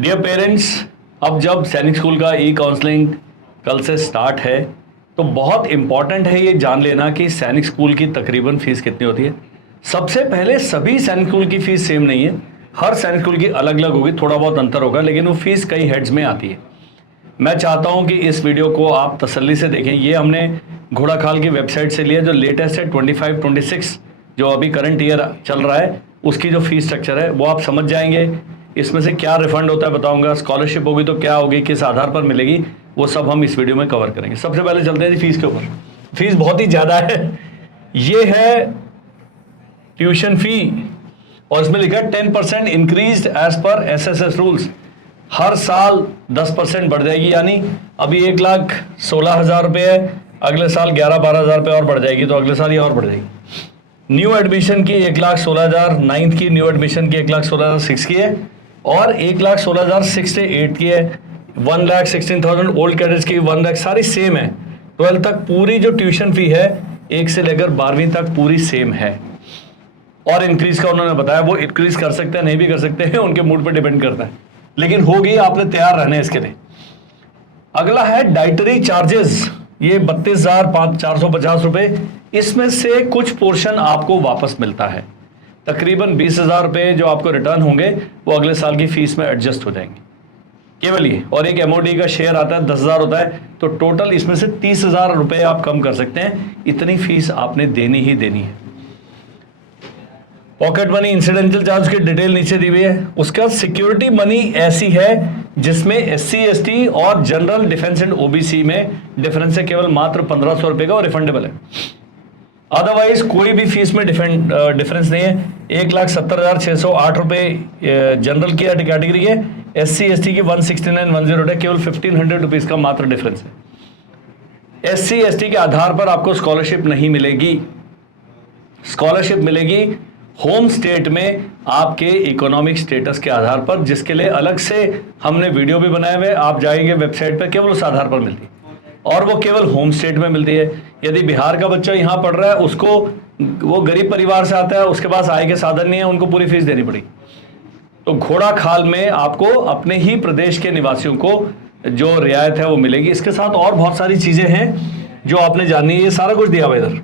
Dear parents, अब जब सैनिक स्कूल का ई काउंसलिंग कल से स्टार्ट है तो बहुत इंपॉर्टेंट है ये जान लेना कि सैनिक स्कूल की तकरीबन फीस कितनी होती है। सबसे पहले सभी सैनिक स्कूल की फीस सेम नहीं है, हर सैनिक स्कूल की अलग अलग होगी, थोड़ा बहुत अंतर होगा, लेकिन वो फीस कई हेड्स में आती है। मैं चाहता हूं कि इस वीडियो को आप तसल्ली से देखें। ये हमने घोड़ाखाल की वेबसाइट से लिया, जो लेटेस्ट है 25-26 जो अभी करंट ईयर चल रहा है उसकी जो फीस स्ट्रक्चर है वो आप समझ जाएंगे। इसमें से क्या रिफंड होता है बताऊंगा, स्कॉलरशिप होगी तो क्या होगी, किस आधार पर मिलेगी, वो सब हम इस वीडियो में कवर करेंगे। सबसे पहले चलते हैं जी फीस के ऊपर। फीस बहुत ही ज़्यादा है। ये है ट्यूशन फी और इसमें लिखा है 10% इंक्रीज एज पर SSS रूल्स। हर साल 10% बढ़ जाएगी, यानी अभी 1,16,000 रुपये है, अगले साल 11-12,000 रुपये और बढ़ जाएगी, तो अगले साल ये और बढ़ जाएगी। न्यू एडमिशन की 1,16,000, 9th की न्यू एडमिशन की 1,16,600 की है और 1,16,600 से 8th की है। 1,16,000 ओल्ड कैडेट्स की, 1 लाख सारी सेम है। 12th तक पूरी जो ट्यूशन फी है 1 से लेकर 12वीं तक पूरी सेम है। और इंक्रीज का उन्होंने बताया, वो इंक्रीज कर सकते हैं नहीं भी कर सकते हैं, उनके मूड पर डिपेंड करता है, लेकिन होगी, आपने तैयार रहना है इसके लिए। अगला है डाइटरी चार्जेस, ये 32,450 रुपये। इसमें से कुछ पोर्शन आपको वापस मिलता है, तकरीबन 20,000 रुपये जो आपको रिटर्न होंगे वो अगले साल की फीस में एडजस्ट हो जाएंगे, केवल ये। और एक MOD का शेयर आता है 10,000 होता है, तो टोटल इसमें से 30,000 रुपये आप कम कर सकते हैं। इतनी फीस आपने देनी ही देनी है। पॉकेट मनी इंसिडेंटल चार्ज की डिटेल नीचे दी हुई है। उसके बाद सिक्योरिटी मनी ऐसी है जिसमें SC ST और जनरल डिफेंस एंड OBC में डिफरेंस है, केवल मात्र 1,500 रुपये का, और रिफंडेबल है। अदरवाइज कोई भी फीस में डिफरेंस नहीं है। 1,70,608 रुपये जनरल की कैटेगरी है, SC ST की 169,108 है, केवल 1,500 रुपीज़ का मात्र डिफरेंस है। SC ST के आधार पर आपको स्कॉलरशिप नहीं मिलेगी। स्कॉलरशिप मिलेगी होम स्टेट में आपके इकोनॉमिक स्टेटस के आधार पर, जिसके लिए अलग से हमने वीडियो भी बनाए हुए, आप जाएंगे वेबसाइट पर, केवल उस आधार पर मिलती है और वो केवल होम स्टेट में मिलती है। यदि बिहार का बच्चा यहाँ पढ़ रहा है, उसको, वो गरीब परिवार से आता है, उसके पास आय के साधन नहीं है, उनको पूरी फीस देनी पड़ेगी। तो घोड़ाखाल में आपको अपने ही प्रदेश के निवासियों को जो रियायत है वो मिलेगी। इसके साथ और बहुत सारी चीजें हैं जो आपने जाननी है, ये सारा कुछ दिया हुआ इधर।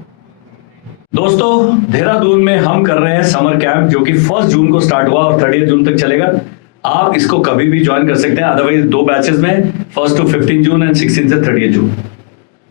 दोस्तों, देहरादून में हम कर रहे हैं समर कैंप, जो कि 1 जून को स्टार्ट हुआ और 30 जून तक चलेगा। आप इसको कभी भी ज्वाइन कर सकते हैं, अदरवाइज 2 बैचेस में, 1 to 15 जून एंड 16 से 30 जून।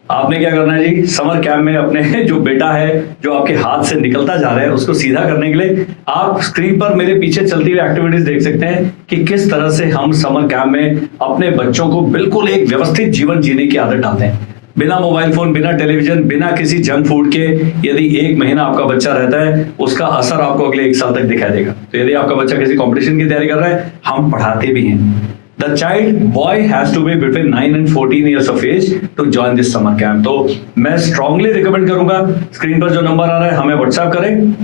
आपने क्या करना है जी, समर कैंप में अपने जो बेटा है जो आपके हाथ से निकलता जा रहा है उसको सीधा करने के लिए आप स्क्रीन पर मेरे पीछे चलती हुई एक्टिविटीज देख सकते हैं कि किस तरह से हम समर कैंप में अपने बच्चों को बिल्कुल एक व्यवस्थित जीवन जीने की आदत डालते हैं, बिना मोबाइल फोन, बिना टेलीविजन, बिना किसी जंक फूड के। यदि 1 महीना आपका बच्चा रहता है, उसका असर आपको अगले 1 साल तक दिखाई देगा। तो यदि आपका बच्चा किसी कंपटीशन की तैयारी कर रहा है, हम पढ़ाते भी हैं। The child boy has to be between 9 and 14 years of age to join this summer camp। तो मैं स्ट्रांगली रिकमेंड करूंगा, स्क्रीन पर जो नंबर आ रहा है हमें व्हाट्सएप करें,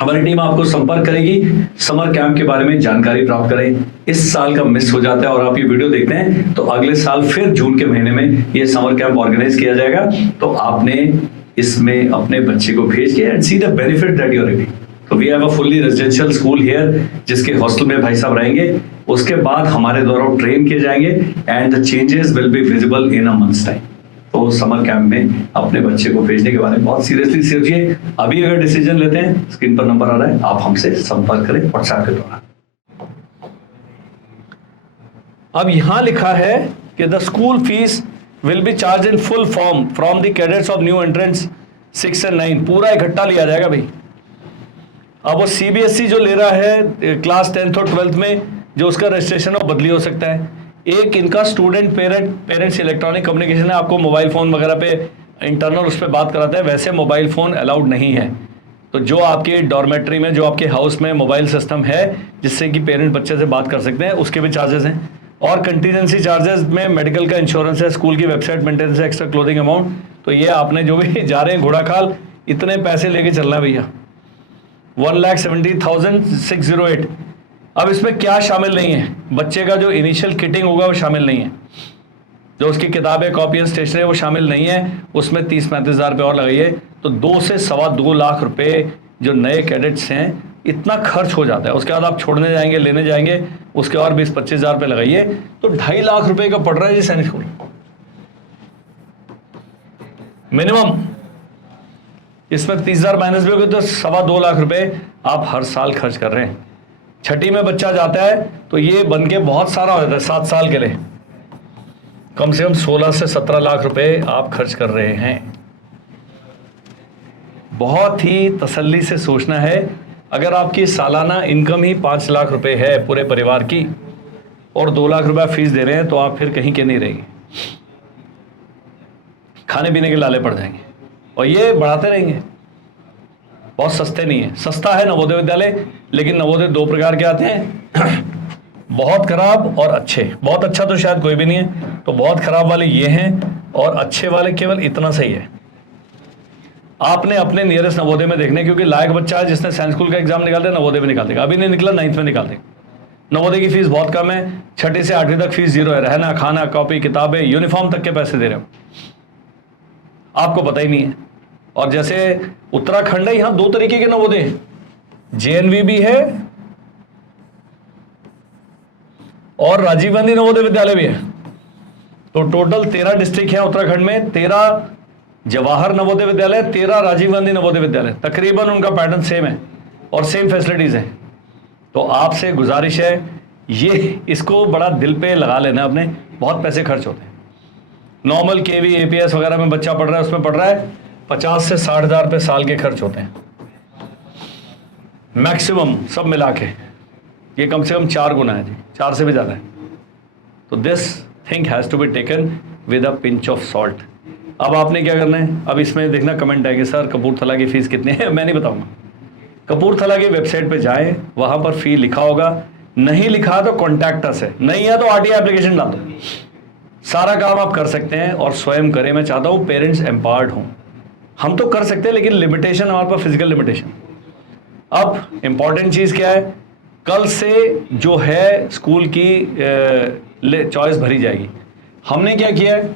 हमारी टीम आपको संपर्क करेगी, समर कैंप के बारे में जानकारी प्राप्त करें। इस साल का मिस हो जाता है और आप ये वीडियो देखते हैं तो अगले साल फिर जून के महीने में ये समर कैंप ऑर्गेनाइज किया जाएगा, तो आपने इसमें अपने बच्चे को भेज के and see the benefit that you are receiving. तो we have a fully residential school here, जिसके हॉस्टल में भाई साहब रहेंगे। उसके बाद हमारे द्वारा ट्रेन किए जाएंगे and the changes will be visible in a months time. तो समर कैंप में अपने बच्चे को भेजने के बारे में बहुत सीरियसली सोचिए। अभी अगर डिसीजन लेते हैं, स्क्रीन पर नंबर आ रहा है, आप हमसे संपर्क करें व्हाट्सएप के द्वारा। अब यहां लिखा है कि the school fees will be charge in full form from the cadets of new entrance 6 and 9, पूरा इकट्ठा लिया जाएगा भाई। अब वो CBSE जो ले रहा है क्लास 10th और 12th में, जो उसका रजिस्ट्रेशन और बदली हो सकता है। एक इनका स्टूडेंट पेरेंट्स इलेक्ट्रॉनिक कम्युनिकेशन है, आपको मोबाइल फ़ोन वगैरह पे इंटरनल उस पर बात कराता है, वैसे मोबाइल फ़ोन अलाउड नहीं है। तो जो आपके डॉर्मेट्री में, जो आपके हाउस में मोबाइल सिस्टम है जिससे कि पेरेंट बच्चे से बात कर सकते हैं, उसके भी चार्जेस हैं। और कंटीजेंसी चार्जेस में मेडिकल का इंश्योरेंस है, स्कूल की वेबसाइट मेंटेनेंस है, एक्स्ट्रा क्लोथिंग अमाउंट। तो ये आपने जो भी जा रहे हैं घोड़ाखाल, इतने पैसे लेके चलना है भैया, 1,70,608। अब इसमें क्या शामिल नहीं है, बच्चे का जो इनिशियल किटिंग होगा वो शामिल नहीं है, जो उसकी किताबें, कॉपी, स्टेशनरी वो शामिल नहीं है। उसमें 30-35 हज़ार रुपये और लगाइए, तो 2 से 2.25 लाख रुपए जो नए कैडेट्स हैं इतना खर्च हो जाता है। उसके बाद आप छोड़ने जाएंगे, लेने जाएंगे, उसके और 20-25 हज़ार रुपये लगाइए तो 2.5 लाख रुपए का पड़ रहा है जी सैनिक स्कूल मिनिमम। इसमें 30,000 माइनस भी हो गए तो 2.25 लाख रुपए आप हर साल खर्च कर रहे हैं। छठी में बच्चा जाता है तो ये बन के बहुत सारा हो जाता है 7 साल के लिए, कम से कम 16 से 17 लाख रुपए आप खर्च कर रहे हैं। बहुत ही तसल्ली से सोचना है। अगर आपकी सालाना इनकम ही 5 लाख रुपए है पूरे परिवार की और 2 लाख रुपया फीस दे रहे हैं तो आप फिर कहीं के नहीं रहेंगे, खाने पीने के लाले पड़ जाएंगे और ये बढ़ाते रहेंगे। बहुत सस्ते नहीं है, सस्ता है नवोदय विद्यालय, लेकिन नवोदय 2 प्रकार के आते हैं बहुत खराब और अच्छे। बहुत अच्छा तो शायद कोई भी नहीं है, तो बहुत खराब वाले ये हैं और अच्छे वाले केवल इतना सही है। आपने अपने नियरेस्ट नवोदय में देखने, क्योंकि लायक बच्चा है जिसने साइंस स्कूल का एग्जाम निकाल दिया नवोदय में निकाल देगा, अभी नहीं निकला 9th में निकाल देगा। नवोदय की फीस बहुत कम है, 6ठी से 8वीं तक फीस 0 है, रहना खाना कॉपी किताबें यूनिफॉर्म तक के पैसे दे रहे हो, आपको पता ही नहीं है। और जैसे उत्तराखंड है, यहां 2 तरीके के नवोदय, JNV भी है और राजीव गांधी नवोदय विद्यालय भी है। तो टोटल 13 डिस्ट्रिक्ट है उत्तराखंड में, 13 जवाहर नवोदय विद्यालय, 13 राजीव गांधी नवोदय विद्यालय, तकरीबन उनका पैटर्न सेम है और सेम फैसिलिटीज है। तो आपसे गुजारिश है, ये इसको बड़ा दिल पे लगा लेना अपने, बहुत पैसे खर्च होते हैं। नॉर्मल KV APS वगैरह में बच्चा पढ़ रहा है, उसमें पढ़ रहा है 50 से 60 हज़ार रुपये साल के खर्च होते हैं मैक्सिमम, सब मिला के। ये कम से कम 4 गुना है जी, 4 से भी ज़्यादा है। तो this thing has to be taken with a pinch of salt. अब आपने क्या करना है, अब इसमें देखना कमेंट आएगी सर कपूरथला की फ़ीस कितनी है, मैं नहीं बताऊंगा। कपूरथला की वेबसाइट पे जाएं, वहाँ पर फ़ी लिखा होगा, नहीं लिखा तो कॉन्टैक्ट अस है, नहीं है तो RTI एप्लीकेशन डाल दो। सारा काम आप कर सकते हैं और स्वयं करें। मैं चाहता हूँ पेरेंट्स एम्पावर्ड हों। हम तो कर सकते हैं, लेकिन लिमिटेशन हमारे पास, फिजिकल लिमिटेशन। अब इंपॉर्टेंट चीज़ क्या है, कल से जो है स्कूल की चॉइस भरी जाएगी। हमने क्या किया है,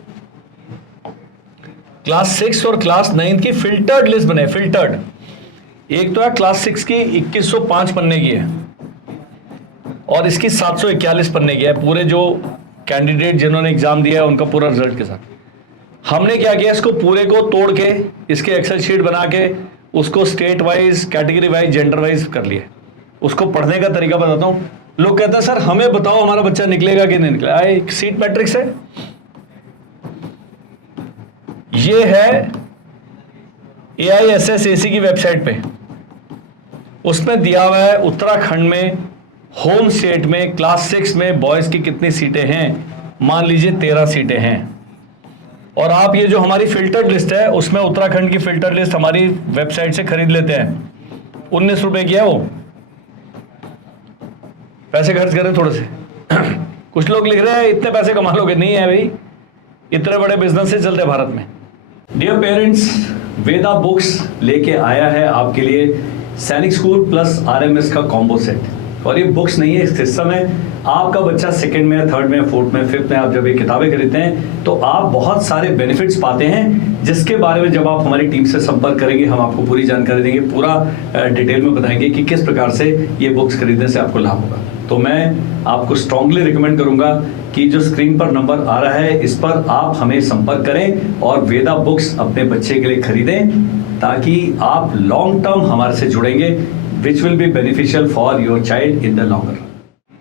क्लास 6 और क्लास 9 की फिल्टर्ड लिस्ट बने, फिल्टर्ड। एक तो है क्लास 6 की 2105 पन्ने की है और इसकी 741 पन्ने की है, पूरे जो कैंडिडेट जिन्होंने एग्जाम दिया है उनका पूरा रिजल्ट के साथ। हमने क्या किया, इसको पूरे को तोड़ के इसके एक्सेल शीट बना के उसको state wise, category wise, gender wise कर लिया। उसको पढ़ने का तरीका बताता हूँ। लोग कहते हैं सर हमें बताओ हमारा बच्चा निकलेगा कि नहीं निकलेगा। एक सीट मैट्रिक्स है, ये है AISSAC की वेबसाइट पे, उसमें दिया हुआ है उत्तराखंड में होम स्टेट में क्लास 6 में बॉयज की कितनी सीटें हैं। मान लीजिए 13 सीटें हैं और आप ये जो हमारी फिल्टर्ड लिस्ट है उसमें उत्तराखंड की फिल्टर लिस्ट हमारी वेबसाइट से खरीद लेते हैं। 19 रुपए की है वो, पैसे खर्च करें थोड़े से कुछ लोग लिख रहे हैं इतने पैसे कमा लोगे, नहीं है भाई, इतने बड़े बिजनेस से चलते भारत में। डियर पेरेंट्स, वेदा बुक्स लेके आया है आपके लिए सैनिक स्कूल प्लस RMS का कॉम्बो सेट। और ये बुक्स नहीं है, इस सिस्टम है। आपका बच्चा 2nd में, 3rd में, 4th में, 5th में आप जब ये किताबें खरीदते हैं तो आप बहुत सारे बेनिफिट्स पाते हैं, जिसके बारे में जब आप हमारी टीम से संपर्क करेंगे हम आपको पूरी जानकारी देंगे, पूरा डिटेल में बताएंगे कि किस प्रकार से ये बुक्स खरीदने से आपको लाभ होगा। तो मैं आपको स्ट्रांगली रिकमेंड करूंगा कि जो स्क्रीन पर नंबर आ रहा है इस पर आप हमें संपर्क करें और वेदा बुक्स अपने बच्चे के लिए खरीदें, ताकि आप लॉन्ग टर्म हमारे से जुड़ेंगे, which will be beneficial for your child in the long run.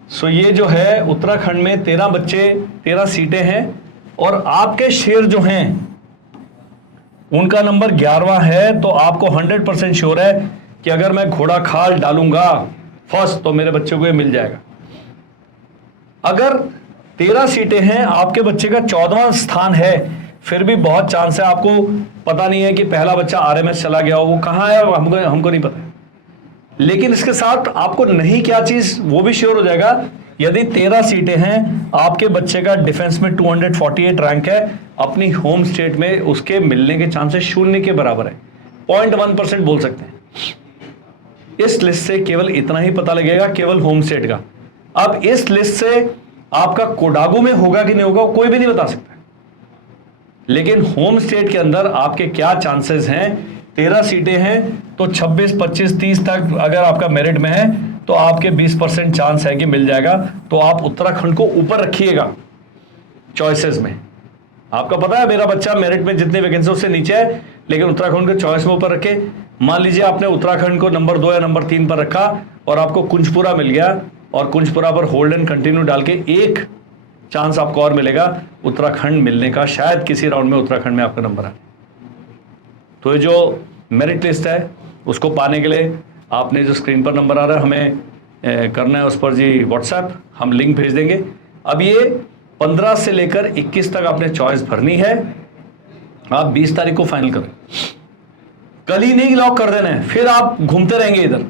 So ये जो है उत्तराखंड में 13 बच्चे, 13 सीटें हैं और आपके शेयर जो हैं उनका नंबर 11वां है। तो आपको 100% श्योर है कि अगर मैं घोड़ा खाल डालूंगा फर्स्ट तो मेरे बच्चे को ये मिल जाएगा। अगर 13 सीटें हैं, आपके बच्चे का 14वां स्थान है, फिर भी बहुत चांस है, आपको पता नहीं है कि पहला बच्चा RMS चला गया हो, वो कहाँ है हमको नहीं पता। लेकिन इसके साथ आपको नहीं क्या चीज वो भी श्योर हो जाएगा, यदि 13 सीटें हैं, आपके बच्चे का डिफेंस में 248 रैंक है, अपनी होम स्टेट में उसके मिलने के चांसेस 0 के बराबर है, 0.1% बोल सकते हैं। इस लिस्ट से केवल इतना ही पता लगेगा, केवल होम स्टेट का। अब इस लिस्ट से आपका कोडागू में होगा कि नहीं होगा कोई भी नहीं बता सकता, लेकिन होम स्टेट के अंदर आपके क्या चांसेस हैं 13 सीटें हैं तो 26, 25, 30 तक अगर आपका मेरिट में है तो आपके 20% चांस है कि मिल जाएगा। तो आप उत्तराखंड को ऊपर रखिएगा चॉइसेस में। आपका पता है मेरा बच्चा मेरिट में जितनी वैकेंसी उससे नीचे है, लेकिन उत्तराखंड को चॉइस में ऊपर रखे। मान लीजिए आपने उत्तराखंड को नंबर 2 या नंबर 3 पर रखा और आपको कुंजपुरा मिल गया, और कुंजपुरा पर होल्ड एंड कंटिन्यू डाल के एक चांस आपको और मिलेगा उत्तराखंड मिलने का, शायद किसी राउंड में उत्तराखंड में आपका नंबर है। तो ये जो मेरिट लिस्ट है उसको पाने के लिए आपने जो स्क्रीन पर नंबर आ रहा है हमें करना है उस पर जी व्हाट्सएप, हम लिंक भेज देंगे। अब ये 15 से लेकर 21 तक आपने चॉइस भरनी है। आप 20 तारीख को फाइनल करें, कल ही नहीं लॉक कर देना है, फिर आप घूमते रहेंगे इधर।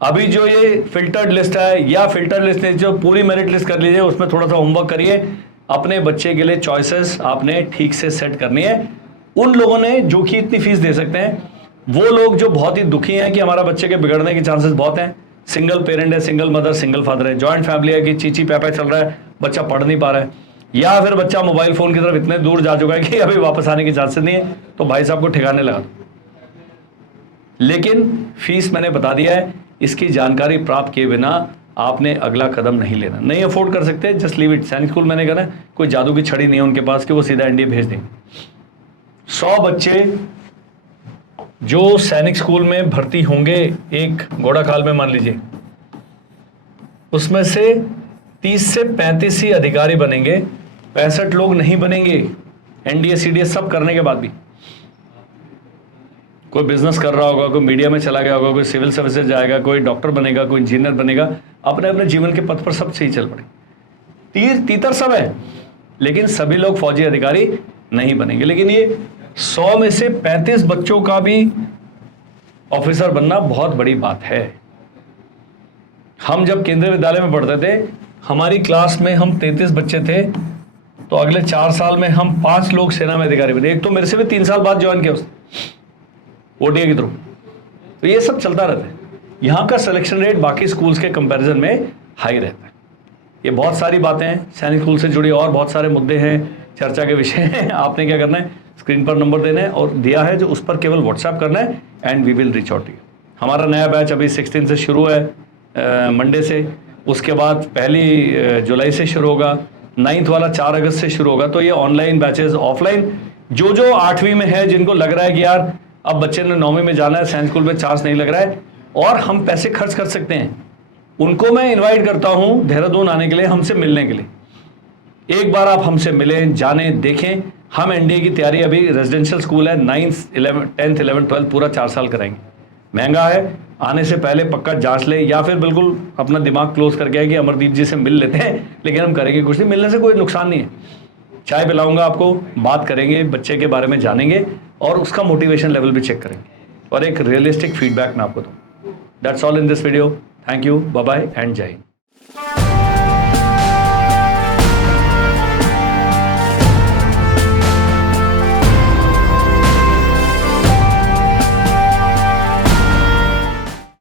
अभी जो ये फिल्टर्ड लिस्ट है या फिल्टर्ड लिस्ट है, जो पूरी मेरिट लिस्ट कर लीजिए, उसमें थोड़ा सा होमवर्क करिए। अपने बच्चे के लिए चॉइसेस आपने ठीक से सेट करनी है। उन लोगों ने जो कि इतनी फीस दे सकते हैं, वो लोग जो बहुत ही दुखी हैं कि हमारा बच्चे के बिगड़ने के चांसेस बहुत हैं, सिंगल पेरेंट है, सिंगल मदर, सिंगल फादर है, जॉइंट फैमिली है कि चीची पैपा चल रहा है, बच्चा पढ़ नहीं पा रहा है, या फिर बच्चा मोबाइल फोन की तरफ इतने दूर जा चुका है कि अभी वापस आने की चांसेस नहीं है, तो भाई साहब को ठिकाने लगा दो। लेकिन फीस मैंने बता दिया है, इसकी जानकारी प्राप्त किए बिना आपने अगला कदम नहीं लेना। नहीं अफोर्ड कर सकते, जस्ट लीव इट। सैनिक स्कूल मैंने कहा कोई जादू की छड़ी नहीं है उनके पास कि वो सीधा एनडीए भेज देंगे। 100 बच्चे जो सैनिक स्कूल में भर्ती होंगे एक घोड़ाखाल में मान लीजिए, उसमें से 30 से 35 ही अधिकारी बनेंगे, 65 लोग नहीं बनेंगे एनडीए सीडीएस सब करने के बाद भी। कोई बिजनेस कर रहा होगा, कोई मीडिया में चला गया होगा, कोई सिविल सर्विसेज जाएगा, कोई डॉक्टर बनेगा, कोई इंजीनियर बनेगा, अपने अपने जीवन के पथ पर सब सही चल पड़े। तीर तीतर सब है, लेकिन सभी लोग फौजी अधिकारी नहीं बनेंगे। लेकिन ये 100 में से 35 बच्चों का भी ऑफिसर बनना बहुत बड़ी बात है। हम जब केंद्रीय विद्यालय में पढ़ते थे, हमारी क्लास में हम 33 बच्चे थे, तो अगले 4 साल में हम 5 लोग सेना में अधिकारी बने। एक तो मेरे से भी 3 साल बाद ज्वाइन किया उसने ओटीए के थ्रू। तो ये सब चलता रहता है। यहाँ का सिलेक्शन रेट बाकी स्कूल्स के कंपैरिजन में हाई रहता है। ये बहुत सारी बातें हैं, सैनिक स्कूल से जुड़ी और बहुत सारे मुद्दे हैं, चर्चा के विषय हैं। आपने क्या करना है, स्क्रीन पर नंबर देना है और दिया है जो उस पर केवल व्हाट्सएप करना है and we will reach out to you. हमारा नया बैच अभी 16 से शुरू है, मंडे से। उसके बाद 1 जुलाई से शुरू होगा, 9th वाला 4 अगस्त से शुरू होगा। तो ये ऑनलाइन बैचेस, ऑफलाइन जो 8वीं में है, जिनको लग रहा है कि यार अब बच्चे ने 9वीं में जाना है, सैनिक स्कूल में चांस नहीं लग रहा है और हम पैसे खर्च कर सकते हैं, उनको मैं इनवाइट करता हूं देहरादून आने के लिए, हमसे मिलने के लिए। एक बार आप हमसे मिलें, जाने, देखें। हम एनडीए की तैयारी, अभी रेजिडेंशियल स्कूल है, 9th, 10th, 11th, 12th पूरा 4 साल कराएंगे। महंगा है, आने से पहले पक्का जांच ले, या फिर बिल्कुल अपना दिमाग क्लोज करके आए कि अमरदीप जी से मिल लेते हैं, लेकिन हम करेंगे कुछ नहीं। मिलने से कोई नुकसान नहीं है। चाय पिलाऊंगा आपको, बात करेंगे, बच्चे के बारे में जानेंगे और उसका मोटिवेशन लेवल भी चेक करेंगे और एक रियलिस्टिक फीडबैक मैं आपको दूँ। That's all in this video. Thank you, bye bye and जय हिंद।